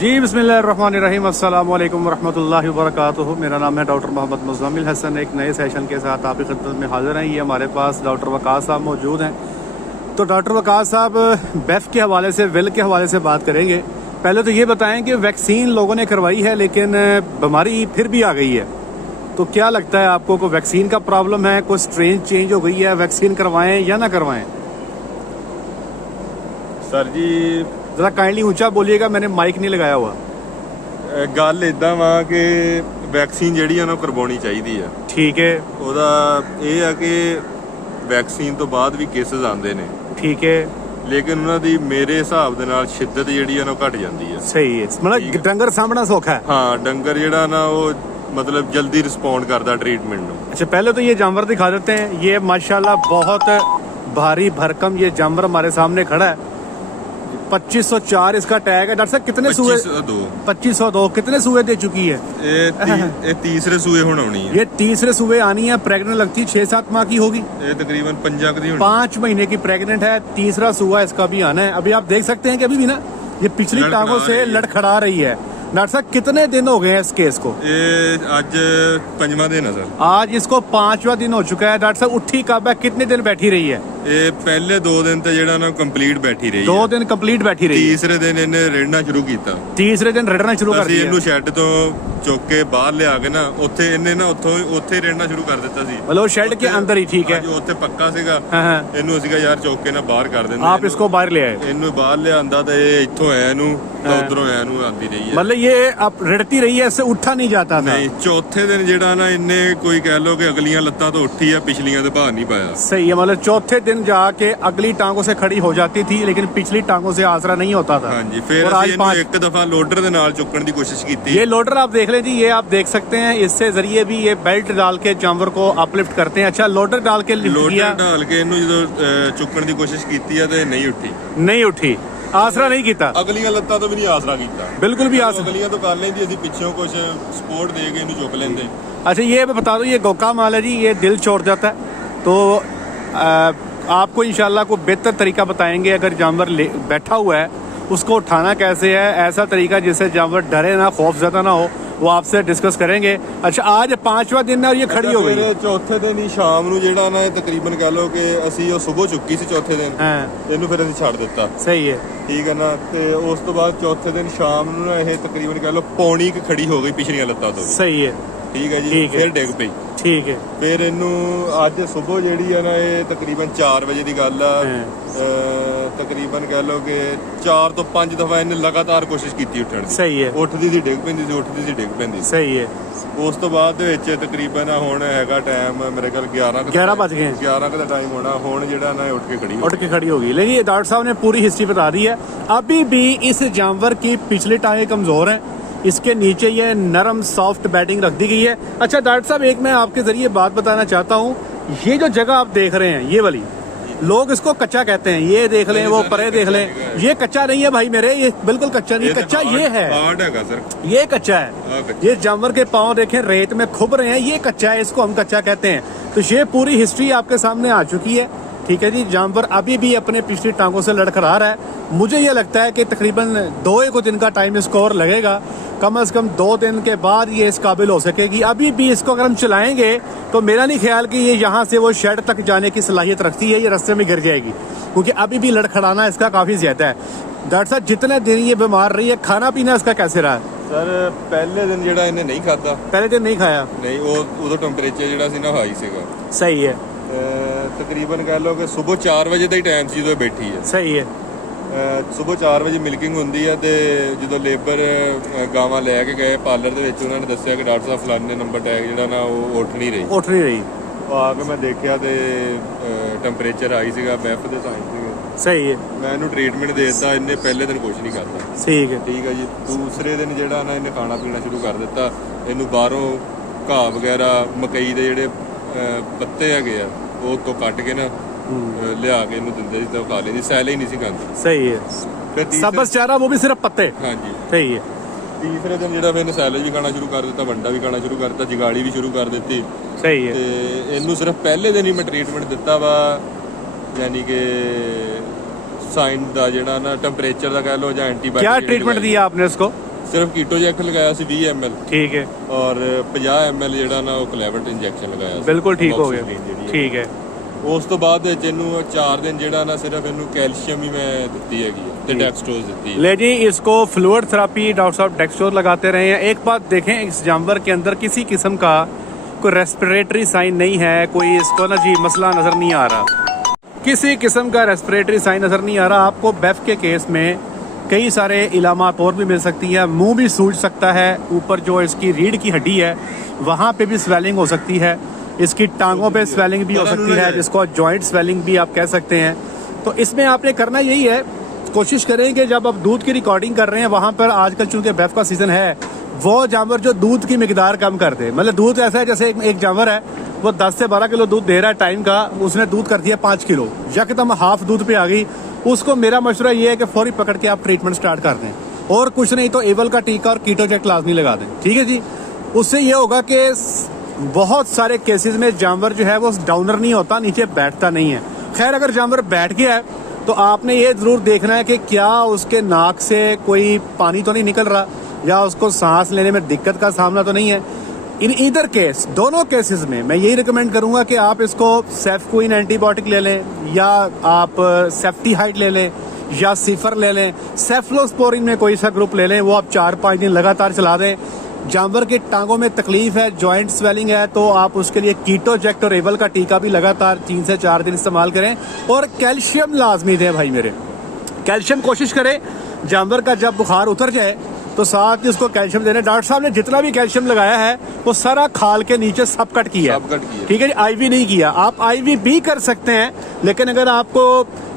जी बिस्मिल्लाहिर्रहमानिर्रहीम अस्सलाम वालेकुम रहमतुल्लाहि व बरकातुहू। मेरा नाम है डॉक्टर मोहम्मद मुज़म्मिल हसन। एक नए सेशन के साथ आपकी खिदमत में हाज़िर हैं। ये हमारे पास डॉक्टर वकास साहब मौजूद हैं। तो डॉक्टर वकास साहब बेफ के हवाले से, विल के हवाले से बात करेंगे। पहले तो ये बताएं कि वैक्सीन लोगों ने करवाई है लेकिन बीमारी फिर भी आ गई है, तो क्या लगता है आपको को वैक्सीन का प्रॉब्लम है, कोई स्ट्रेन चेंज हो गई है, वैक्सीन करवाएं या ना करवाएं? सर जी ज़रा काइंडली ऊंचा बोलिएगा, मैंने माइक नहीं लगाया हुआ। ਗੱਲ ਇਦਾਂ ਵਾ ਕਿ ਵੈਕਸੀਨ ਜਿਹੜੀ ਆ ਨਾ ਕਰਵਾਉਣੀ ਚਾਹੀਦੀ ਆ। ठीक है, ਉਹਦਾ ਇਹ ਆ ਕਿ ਵੈਕਸੀਨ ਤੋਂ ਬਾਅਦ ਵੀ ਕੇਸਸ ਆਉਂਦੇ ਨੇ, ठीक है, ਲੇਕਿਨ ਉਹਨਾਂ ਦੀ ਮੇਰੇ ਹਿਸਾਬ ਦੇ ਨਾਲ ਸ਼ਿੱਦਤ ਜਿਹੜੀ ਆ ਨਾ ਘਟ ਜਾਂਦੀ ਆ। सही है। मतलब डंगर सामना सौखा है। ਹਾਂ ਡੰਗਰ ਜਿਹੜਾ ਨਾ ਉਹ मतलब जल्दी रिस्पॉन्ड करता ट्रीटमेंट ਨੂੰ। अच्छा, पहले तो ये जानवर दिखा देते हैं। ये माशाल्लाह बहुत भारी भरकम ये जानवर हमारे सामने खड़ा है। 2504 इसका टैग है। डॉक्टर साहब कितने सूए? 2502। कितने सूए दे चुकी है? ਇਹ ਤੀਸਰੇ ਸੂਏ ਹੁਣ ਆਉਣੀ ਹੈ। ये तीसरे सूए आनी है। प्रेग्नेंट लगती है 6-7 माह की होगी। ਇਹ तकरीबन 5 ਦੀ ਹੋਣੀ। 5 महीने की प्रेग्नेंट है। तीसरा सूआ इसका भी आना है। अभी आप देख सकते हैं कि अभी भी ना ये पिछली टांगों से लड़खड़ा रही है। डॉक्टर साहब कितने दिन हो गए हैं इस केस को? ਇਹ ਅੱਜ 5ਵਾਂ ਦਿਨ ਹੈ ਸਰ। आज इसको 5वां दिन हो चुका है। डॉक्टर साहब उठी कब है, कितने दिन बैठी रही है? ਇਹ ਪਹਿਲੇ 2 ਦਿਨ ਤੇ ਜਿਹੜਾ ਨਾ ਕੰਪਲੀਟ ਬੈਠੀ ਰਹੀ 2 दिन कंप्लीट बैठी रही है। ਤੀਸਰੇ ਦਿਨ ਇਹਨੇ ਰੇੜਨਾ ਸ਼ੁਰੂ ਕੀਤਾ। तीसरे दिन रड़ना शुरू कर ਅਸੀਂ दिया। ਇਹਨੂੰ ਸ਼ੈੱਡ ਤੋਂ ਚੁੱਕ ਕੇ ਬਾਹਰ ਲਿਆ ਕੇ ਨਾ ਉੱਥੇ ਇਹਨੇ ਨਾ ਉੱਥੇ ਹੀ ਰੇੜਨਾ ਸ਼ੁਰੂ ਕਰ ਦਿੱਤਾ ਸੀ। मतलब शेड के अंदर ही? ठीक है। ਜੋ ਉੱਥੇ ਪੱਕਾ ਸੀਗਾ, हाँ हाँ। ਇਹਨੂੰ ਅਸੀਂ ਕਿਹਾ ਯਾਰ ਚੁੱਕ ਕੇ ਨਾ ਬਾਹਰ ਕਰ ਦਿੰਦੇ। आप इसको बाहर ले आए? ਇਹਨੂੰ ਬਾਹਰ ਲਿਆਂਦਾ ਤੇ ਇਹ ਇੱਥੋਂ ਆਇਆ ਇਹਨੂੰ ਤਾਂ ਉਧਰੋਂ ਆਇਆ ਇਹਨੂੰ ਆਂਦੀ ਰਹੀ ਹੈ। मतलब ये अब रड़ती रही है, इससे उठा नहीं जाता था। ਨਹੀਂ ਚੌਥੇ ਦਿਨ ਜਿਹੜਾ ਨਾ ਇਹਨੇ ਕੋਈ ਕਹਿ ਲੋ ਕਿ ਅਗਲੀਆਂ ਲੱਤਾਂ ਤੋਂ ਉੱਠੀ ਆ, ਪਿਛਲੀਆਂ ਤੇ ਭਾਰ ਨਹੀਂ ਪਾਇਆ। सही है। मतलब चौथे दिन जाके अगली टांगों से खड़ी हो जाती थी लेकिन पिछली टांगों से आसरा नहीं होता था। ਹਾਂਜੀ ਫਿਰ और ਅਸੀਂ आज ਇਹਨੂੰ 5 ਇੱਕ ਦਫਾ ਲੋਡਰ ਦੇ ਨਾਲ ਚੁੱਕਣ ਦੀ ਕੋਸ਼ਿਸ਼ ਕੀਤੀ। ये लोडर आप देख लें जी, ये आप देख सकते हैं। इससे जरिए भी ये बेल्ट डाल के जानवर को अपलिफ्ट करते हैं। अच्छा, लोडर डाल के लिफ्ट किया, ਲੋਡਰ ਢਾਲ ਕੇ ਇਹਨੂੰ ਜਦੋਂ ਚੁੱਕਣ ਦੀ ਕੋਸ਼ਿਸ਼ ਕੀਤੀ ਆ ਤੇ ਨਹੀਂ ਉੱਠੀ। नहीं उठी, आसरा नहीं किया, ਅਗਲੀਆਂ ਲੱਤਾਂ ਤੋਂ ਵੀ ਨਹੀਂ ਆਸਰਾ ਕੀਤਾ। बिल्कुल भी आसरा। ਅਗਲੀਆਂ ਤੋਂ ਕਰ ਲੈਂਦੀ, ਅਸੀਂ ਪਿੱਛੋਂ ਕੁਝ ਸਪੋਰਟ ਦੇ ਕੇ ਇਹਨੂੰ ਚੁੱਕ ਲੈਂਦੇ। अच्छा, ये मैं बता दूं, ये गोका माल है जी, ये दिल छोड़ जाता है। तो आपको इंशाल्लाह को बेहतर तरीका बताएंगे। अगर जानवर बैठा हुआ है उसको उठाना कैसे है, ऐसा तरीका जिससे जानवर डरे ना, खौफजदा ना हो, वो आपसे डिस्कस करेंगे। अच्छा, आज 5वां दिन है और ये खड़ी हो गई है। ਚੌਥੇ ਦਿਨ ਹੀ ਸ਼ਾਮ ਨੂੰ ਜਿਹੜਾ ਨਾ ਇਹ ਤਕਰੀਬਨ ਕਹ ਲਓ ਕਿ ਅਸੀਂ ਉਹ ਸਵੇਰ ਚੁੱਕੀ ਸੀ ਚੌਥੇ ਦਿਨ। हाँ, ਇਹਨੂੰ ਫਿਰ ਅਸੀਂ ਛੱਡ ਦਿੱਤਾ। सही है। ਠੀਕ ਹੈ ਨਾ। ਤੇ ਉਸ ਤੋਂ ਬਾਅਦ ਚੌਥੇ ਦਿਨ ਸ਼ਾਮ ਨੂੰ ਨਾ ਇਹ ਤਕਰੀਬਨ ਕਹ ਲਓ ਪੌਣੀ ਕੁ ਖੜੀ ਹੋ ਗਈ ਪਿਛਲੀਆਂ ਲੱਤਾਂ ਤੋਂ। सही है। ਠੀਕ ਹੈ ਜੀ। ਠੀਕ ਹੈ। ਫਿਰ ਡਿੱਗ ਪਈ। ठीक है। ਫਿਰ ਇਹਨੂੰ ਅੱਜ ਸਵੇਰ ਜਿਹੜੀ ਆ ਨਾ ਇਹ ਤਕਰੀਬਨ 4 ਵਜੇ ਦੀ ਗੱਲ ਆ। ਤਕਰੀਬਨ ਕਹ ਲਓ ਕਿ 4 ਤੋਂ 5 ਦਫਾ ਇਹਨੇ ਲਗਾਤਾਰ ਕੋਸ਼ਿਸ਼ ਕੀਤੀ ਉੱਠਣ ਦੀ। सही है। ਉੱਠਦੀ ਸੀ ਡਿੱਗ ਪੈਂਦੀ ਸੀ, ਉੱਠਦੀ ਸੀ ਡਿੱਗ ਪੈਂਦੀ ਸੀ। सही है। ਉਸ ਤੋਂ ਬਾਅਦ ਦੇ ਵਿੱਚ ਤਕਰੀਬਨ ਹੁਣ ਹੈਗਾ ਟਾਈਮ ਮੇਰੇ ਕੋਲ 11 बज गए। 11 ਦਾ ਟਾਈਮ ਹੋਣਾ। ਹੁਣ ਜਿਹੜਾ ਨਾ ਇਹ ਉੱਠ ਕੇ ਖੜੀ ਹੋ उठ के खड़ी होगी। लेकिन ये डॉक्टर साहब ने पूरी हिस्ट्री बता दी है। अभी भी इस जानवर की पिछली टांगें कमजोर हैं। इसके नीचे ये नरम सॉफ्ट बैडिंग रख दी गई है। अच्छा डॉक्टर साहब, एक मैं आपके जरिए बात बताना चाहता हूँ। ये जो जगह आप देख रहे हैं, ये वाली, लोग इसको कच्चा कहते हैं। ये देख लें, वो परे देख लें, ये कच्चा नहीं है भाई मेरे, ये बिल्कुल कच्चा नहीं। कच्चा ये है, हार्ड हैगा सर। ये कच्चा है। कच्चा। ये जानवर के पाँव देखें रेत में खुब रहे हैं, ये कच्चा है, इसको हम कच्चा कहते हैं। तो ये पूरी हिस्ट्री आपके सामने आ चुकी है। ठीक है जी। जानवर अभी भी अपने पिछली टांगों से लड़खड़ा रहा है। मुझे ये लगता है कि तकरीबन 2-1 दिन का टाइम इसको और लगेगा। कम से कम 2 दिन के बाद ये इस काबिल हो सकेगी। अभी भी इसको अगर हम चलाएंगे तो मेरा नहीं ख्याल कि ये यहाँ से वो शेड तक जाने की सलाहियत रखती है। ये रास्ते में गिर जाएगी क्योंकि अभी भी लड़खड़ाना इसका काफ़ी ज़्यादा है। डॉक्टर साहब, जितने दिन ये बीमार रही है, खाना पीना इसका कैसे रहा? ਸਰ ਪਹਿਲੇ ਦਿਨ ਜਿਹੜਾ ਇਹਨੇ ਨਹੀਂ ਖਾਦਾ। पहले दिन नहीं खाया? ਨਹੀਂ, ਉਹ ਉਦੋਂ ਟੈਂਪਰੇਚਰ ਜਿਹੜਾ ਸੀ ਨਾ ਹਾਈ ਸੀਗਾ। सही है। ਤਕਰੀਬਨ ਕਹਿ ਲਓ ਕਿ ਸਵੇਰ 4 ਵਜੇ ਦਾ ਹੀ ਟਾਈਮ ਸੀ ਜਦੋਂ ਇਹ ਬੈਠੀ ਹੈ। सही है। ਸਵੇਰ 4 ਵਜੇ ਮਿਲਕਿੰਗ ਹੁੰਦੀ ਹੈ ਤੇ ਜਦੋਂ ਲੇਬਰ ਗਾਵਾਂ ਲੈ ਕੇ ਗਏ ਪਾਰਲਰ ਦੇ ਵਿੱਚ, ਉਹਨਾਂ ਨੇ ਦੱਸਿਆ ਕਿ ਡਾਕਟਰ ਸਾਹਿਬ ਫਲਾਣੇ ਨੰਬਰ ਟੈਗ ਜਿਹੜਾ ਨਾ ਉਹ ਉੱਠ ਨਹੀਂ ਰਹੀ। उठ नहीं रही। ਉਹ ਆ ਕੇ ਮੈਂ ਦੇਖਿਆ ਤੇ ਟੈਂਪਰੇਚਰ ਹਾਈ ਸੀਗਾ, ਬੈਫ ਦੇ ਸਾਈਨ ਸੀਗੇ। सही है। ਮੈਂ ਇਹਨੂੰ ਟ੍ਰੀਟਮੈਂਟ ਦੇ ਦਿੱਤਾ। ਇਹਨੇ ਪਹਿਲੇ ਦਿਨ ਕੁਝ ਨਹੀਂ ਖਾਧਾ। ठीक है। ਠੀਕ ਹੈ ਜੀ। ਦੂਸਰੇ ਦਿਨ ਜਿਹੜਾ ਨਾ ਇਹਨੇ ਖਾਣਾ ਪੀਣਾ ਸ਼ੁਰੂ ਕਰ ਦਿੱਤਾ। ਇਹਨੂੰ ਬਾਹਰੋਂ ਘਾਹ ਵਗੈਰਾ, ਮਕਈ ਦੇ ਜਿਹੜੇ ਪੱਤੇ ਹੈਗੇ ਆ, ਉਹ ਤੋਂ ਕੱਟ ਕੇ ਨਾ ਲਿਆ ਕੇ ਇਹਨੂੰ ਦਿੰਦੇ ਸੀ ਤਾਂ ਖਾ ਲੈਂਦੀ। ਸੈਲੇ ਹੀ ਨਹੀਂ ਸੀ ਖਾਂਦੀ। सही है। ਫਿਰ सब्ज चारा, वो भी सिर्फ पत्ते। ਹਾਂਜੀ। सही है। ਤੀਸਰੇ ਦਿਨ ਜਿਹੜਾ ਫਿਰ ਇਹਨੇ ਸੈਲੇਜ ਵੀ ਖਾਣਾ ਸ਼ੁਰੂ ਕਰ ਦਿੱਤਾ, ਵੰਡਾ ਵੀ ਖਾਣਾ ਸ਼ੁਰੂ ਕਰ ਦਿੱਤਾ, ਜਗਾੜੀ ਵੀ ਸ਼ੁਰੂ ਕਰ ਦਿੱਤੀ। सही है। ਤੇ ਇਹਨੂੰ ਸਿਰਫ ਪਹਿਲੇ ਦਿਨ ਹੀ ਮੈਂ ਟ੍ਰੀਟਮੈਂਟ ਦਿੱਤਾ ਵਾ, ਯਾਨੀ ਕਿ ਸਾइन ਦਾ ਜਿਹੜਾ ਨਾ ਟੈਂਪਰੇਚਰ ਦਾ ਕਹਿ ਲਓ ਜਾਂ ਐਂਟੀਬਾਇਓਟਿਕ। क्या ट्रीटमेंट दिया आपने इसको? सिर्फ कीटोजैक लगाया सी 20 ml ठीक है, और 50 ml ਜਿਹੜਾ ਨਾ ਉਹ ਕਲੈਵਰਟ ਇੰਜੈਕਸ਼ਨ ਲਗਾਇਆ ਸੀ। ਬਿਲਕੁਲ ਠੀਕ ਹੋ ਗਿਆ, Amoxicillin ਜਿਹੜੀ ਠੀਕ ਹੈ। ਉਸ ਤੋਂ ਬਾਅਦ ਵਿੱਚ ਇਹਨੂੰ 4 दिन ਜਿਹੜਾ ਨਾ ਸਿਰਫ ਇਹਨੂੰ ਕੈਲਸ਼ੀਅਮ ਹੀ ਮੈਂ ਦਿੱਤੀ ਹੈਗੀ ਹੈ ਤੇ ਡੈਕਸਟੋਜ਼ ਦਿੱਤੀ है। ले जी, इसको फ्लूइड थेरापी डॉक्टर साहब डेक्सट्रोज लगाते रहे हैं। एक बात देखें, इस जानवर के अंदर किसी किस्म का कोई रेस्पिरेटरी साइन नहीं है, कोई इसको ना जी मसला नज़र नहीं आ रहा, किसी किस्म का रेस्पिरेटरी साइन नज़र नहीं आ रहा। आपको बेफ के केस में कई सारे इलामात और भी मिल सकती है, मुंह भी सूज सकता है, ऊपर जो इसकी रीढ़ की हड्डी है वहाँ पे भी स्वेलिंग हो सकती है, इसकी टांगों पे स्वेलिंग भी हो सकती है, जिसको जॉइंट स्वेलिंग भी आप कह सकते हैं। तो इसमें आपने करना यही है, कोशिश करें कि जब आप दूध की रिकॉर्डिंग कर रहे हैं वहाँ पर आजकल चूंकि बेफ का सीजन है, वो जानवर जो दूध की मिकदार कम कर दे। मतलब दूध ऐसा है जैसे एक जानवर है वो 10 से 12 किलो दूध दे रहा है टाइम का, उसने दूध कर दिया 5 किलो, यकदम हाफ दूध पे आ गई, उसको मेरा मशवरा ये है कि फौरी पकड़ के आप ट्रीटमेंट स्टार्ट कर दें, और कुछ नहीं तो एवल का टीका और कीटोजैक लाजमी लगा दें। ठीक है जी, उससे ये होगा कि बहुत सारे केसेस में जानवर जो है वो डाउनर नहीं होता, नीचे बैठता नहीं है। खैर, अगर जानवर बैठ गया है तो आपने ये जरूर देखना है कि क्या उसके नाक से कोई पानी तो नहीं निकल रहा, या उसको सांस लेने में दिक्कत का सामना तो नहीं है। इन ईदर केस, दोनों केसेस में मैं यही रिकमेंड करूंगा कि आप इसको सेफक्विन एंटीबायोटिक ले लें, या आप सेफ्टीहाइड ले लें, या सिफर ले लें, सेफ्लोस्पोरिन में कोई सा ग्रुप ले लें, वो आप 4-5 दिन लगातार चला दें। जानवर की टांगों में तकलीफ है, जॉइंट स्वेलिंग है, तो आप उसके लिए कीटोजैक और एवल का टीका भी लगातार 3 से 4 दिन इस्तेमाल करें। और कैल्शियम लाजमी दें भाई मेरे, कैल्शियम कोशिश करें जानवर का जब बुखार उतर जाए तो साथ ही उसको कैल्शियम देने। डॉक्टर साहब ने जितना भी कैल्शियम लगाया है वो सारा खाल के नीचे सब कट किया, ठीक है जी, आईवी नहीं किया। आप आईवी भी कर सकते हैं, लेकिन अगर आपको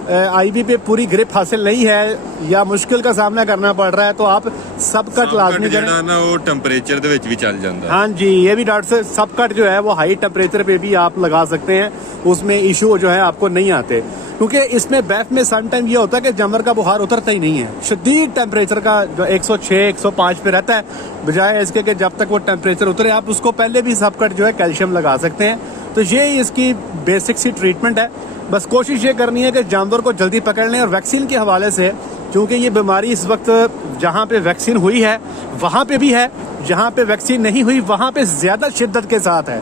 आईवी पे पूरी ग्रिप हासिल नहीं है या मुश्किल का सामना करना पड़ रहा है तो आप सब कट लाजमी करें ना, वो टेम्परेचर ਦੇ ਵਿੱਚ भी चल जाता है। हाँ जी, ये भी डॉक्टर साहब सब कट जो है वो हाई टेम्परेचर पे भी आप लगा सकते हैं, उसमें इशू जो है आपको नहीं आते। क्योंकि इसमें बैफ में सम टाइम ये होता है कि जानवर का बुखार उतरता ही नहीं है, शदीद टेम्परेचर का जो 106-105 पे रहता है, बजाय इसके कि जब तक वो टेम्परेचर उतरे आप उसको पहले भी सब कट जो है कैल्शियम लगा सकते हैं। तो ये इसकी बेसिक सी ट्रीटमेंट है। बस कोशिश ये करनी है कि जानवर को जल्दी पकड़ लें। और वैक्सीन के हवाले से, क्योंकि ये बीमारी इस वक्त जहाँ पे वैक्सीन हुई है वहाँ पे भी है, जहाँ पे वैक्सीन नहीं हुई वहाँ पे ज्यादा शिद्दत के साथ है।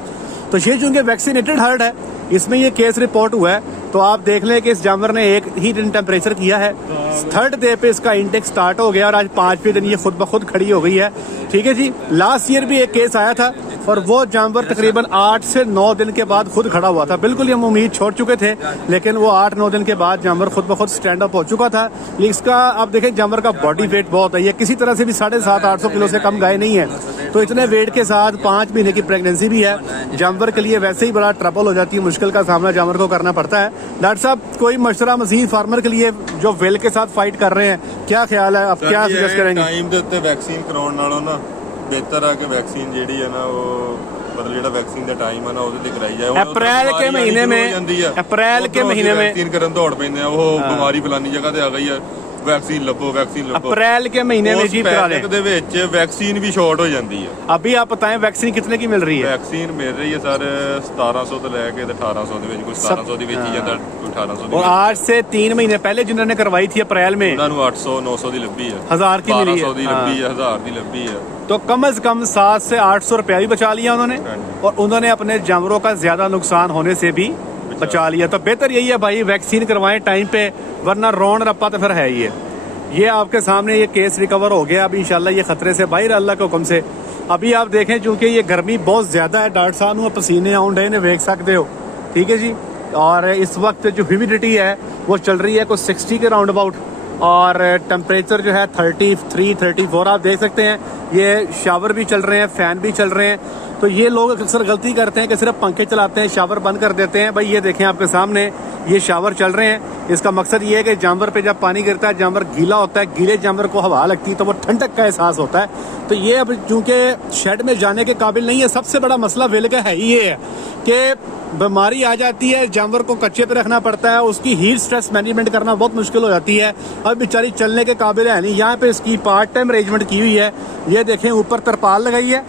तो ये चूंकि वैक्सीनेटेड हर्ड है, इसमें ये केस रिपोर्ट हुआ है, तो आप देख लें कि इस जानवर ने एक ही दिन टेम्परेचर किया है, 3rd डे पे इसका इंटेक स्टार्ट हो गया और आज 5वें दिन ये खुद ब खुद खड़ी हो गई है। ठीक है जी, लास्ट ईयर भी एक केस आया था और वो जानवर तकरीबन 8 से 9 दिन के बाद खुद खड़ा हुआ था। बिल्कुल ही हम उम्मीद छोड़ चुके थे, लेकिन वो 8-9 दिन के बाद जानवर खुद ब खुद स्टैंड अप हो चुका था। इसका आप देखें जानवर का बॉडी वेट बहुत है, ये किसी तरह से भी 750-800 किलो से कम गाय नहीं है, तो इतने वेट के साथ 5 महीने की प्रेगनेंसी भी है। जानवर के लिए वैसे ही बड़ा ट्रबल हो जाती है, मुश्किल का सामना जानवर को करना पड़ता है। डॉक्टर साहब, कोई मशवरा मजीद फार्मर के लिए जो वेल के साथ फाइट कर रहे हैं, क्या ख्याल है, आप क्या सजेस्ट करेंगे? टाइम ਦੇ ਉੱਤੇ ਵੈਕਸੀਨ ਕਰਾਉਣ ਨਾਲੋਂ ਨਾ ਬਿਹਤਰ ਆ ਕਿ ਵੈਕਸੀਨ ਜਿਹੜੀ ਹੈ ਨਾ ਉਹ मतलब ਜਿਹੜਾ ਵੈਕਸੀਨ ਦਾ ਟਾਈਮ ਹੈ ਨਾ ਉਹਦੇ ਤੇ ਕਰਾਈ ਜਾਏ। अप्रैल के महीने में ਵੈਕਸੀਨ ਕਰਨ ਦੌੜ ਪੈਂਦੇ ਆ, ਉਹ ਬਿਮਾਰੀ ਫਲਾਨੀ ਜਗ੍ਹਾ ਤੇ ਆ ਗਈ ਹੈ, वैक्सीन लभो वैक्सीन लभो। अप्रैल के महीने में जी करा लें। ਦੇ ਵਿੱਚ ਵੈਕਸੀਨ ਵੀ ਸ਼ਾਰਟ ਹੋ ਜਾਂਦੀ ਹੈ। अभी आप बताएं वैक्सीन कितने की मिल रही है? वैक्सीन मिल रही है सर 1700 ਤੋਂ ਲੈ ਕੇ 1800 ਦੇ ਵਿੱਚ, ਕੋਈ 1700 ਦੀ ਵੇਚੀ ਜਾਂਦਾ, ਕੋਈ 1800 ਦੀ। और आज से 3 महीने पहले जिन्होंने करवाई थी अप्रैल में, ਉਹਨਾਂ ਨੂੰ 800-900 ਦੀ ਲੱਭੀ ਹੈ, 1000 की मिली है, 1200 ਦੀ ਲੱਭੀ ਹੈ, 1000 ਦੀ ਲੱਭੀ है। तो कम से कम 700 से 800 रुपया भी बचा लिया उन्होंने, और उन्होंने अपने जानवरों का ज्यादा नुकसान होने से भी बचा लिया। तो बेहतर यही है भाई, वैक्सीन करवाएं टाइम पे, वरना रोन रप्पा तो फिर है ही है। ये आपके सामने ये केस रिकवर हो गया, अब इंशाल्लाह ये खतरे से बाहर अल्लाह के हुक्म से। अभी आप देखें चूंकि ये गर्मी बहुत ज्यादा है, डॉक्टर साहब पसीने आउंडे ने देख सकते हो, ठीक है जी। और इस वक्त जो ह्यूमिडिटी है वो चल रही है कुछ 60 के राउंड अबाउट, और टेम्परेचर जो है 33-34 आप देख सकते हैं। ये शावर भी चल रहे हैं, फैन भी चल रहे हैं। तो ये लोग अक्सर गलती करते हैं कि सिर्फ पंखे चलाते हैं, शावर बंद कर देते हैं। भाई ये देखें आपके सामने ये शावर चल रहे हैं, इसका मकसद ये है कि जानवर पे जब पानी गिरता है जानवर गीला होता है, गीले जानवर को हवा लगती है तो वो ठंडक का एहसास होता है। तो ये अब चूंकि शेड में जाने के काबिल नहीं है, सबसे बड़ा मसला वेल का है ये है कि बीमारी आ जाती है, जानवर को कच्चे पे रखना पड़ता है, उसकी हीट स्ट्रेस मैनेजमेंट करना बहुत मुश्किल हो जाती है। अब बेचारी चलने के काबिल है नहीं। यहाँ पे इसकी पार्ट टाइम अरेंजमेंट की हुई है, ये देखें ऊपर तरपाल लगाई है,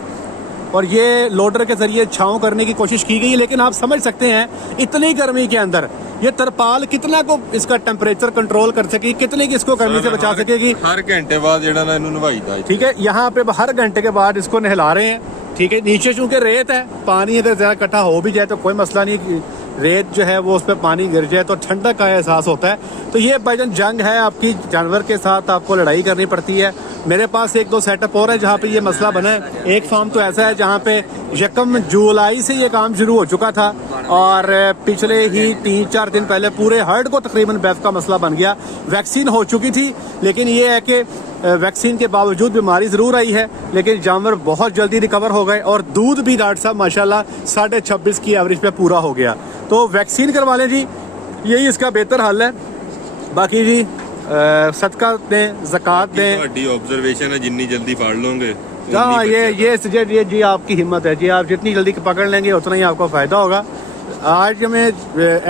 और ये लोडर के जरिए छांव करने की कोशिश की गई, लेकिन आप समझ सकते हैं इतनी गर्मी के अंदर ये तरपाल कितना को इसका टेम्परेचर कंट्रोल कर सकेगी, कितने की इसको गर्मी से बचा सकेगी। हर घंटे बाद ਜਿਹੜਾ ਨਾ ਇਹਨੂੰ ਨਵਾਈਦਾ है। ठीक है, यहाँ पे हर घंटे के बाद इसको नहला रहे हैं। ठीक है, नीचे चूंकि रेत है, पानी अगर ज़रा इकट्ठा हो भी जाए तो कोई मसला नहीं, रेत जो है वो उस पर पानी गिर जाए तो ठंडक का एहसास होता है। तो ये भाईजान जंग है आपकी, जानवर के साथ आपको लड़ाई करनी पड़ती है। मेरे पास एक दो सेटअप और है जहाँ पे ये मसला बना है। एक फार्म तो ऐसा है जहाँ पे 1 जुलाई से ये काम शुरू हो चुका था और पिछले ही 3-4 दिन पहले पूरे हर्ड को तकरीबन बैफ का मसला बन गया। वैक्सीन हो चुकी थी, लेकिन ये है कि वैक्सीन के बावजूद बीमारी ज़रूर आई है, लेकिन जानवर बहुत जल्दी रिकवर हो गए और दूध भी डॉक्टर साहब माशाल्लाह 26.5 की एवरेज पे पूरा हो गया। तो वैक्सीन करवा लें जी, यही इसका बेहतर हल है। बाकी जी सदका दें, ज़कात दें। ਤੁਹਾਡੀ ऑब्जर्वेशन है, जितनी जल्दी फाड़ लोगे। हाँ, ये जी आपकी हिम्मत है जी, आप जितनी जल्दी पकड़ लेंगे उतना ही आपको फ़ायदा होगा। आज मैं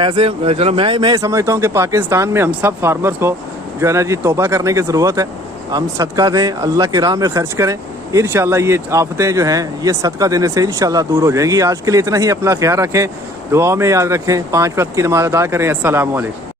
ऐसे चलो मैं समझता हूँ कि पाकिस्तान में हम सब फार्मर्स को जो है ना जी तौबा करने की ज़रूरत है। हम सदका दें, अल्लाह की राह में खर्च करें, इंशाल्लाह ये आफतें जो हैं ये सदका देने से इंशाल्लाह दूर हो जाएंगी। आज के लिए इतना ही, अपना ख्याल रखें, दुआ में याद रखें, 5 वक्त की नमाज़ अदा करें। अस्सलाम वालेकुम।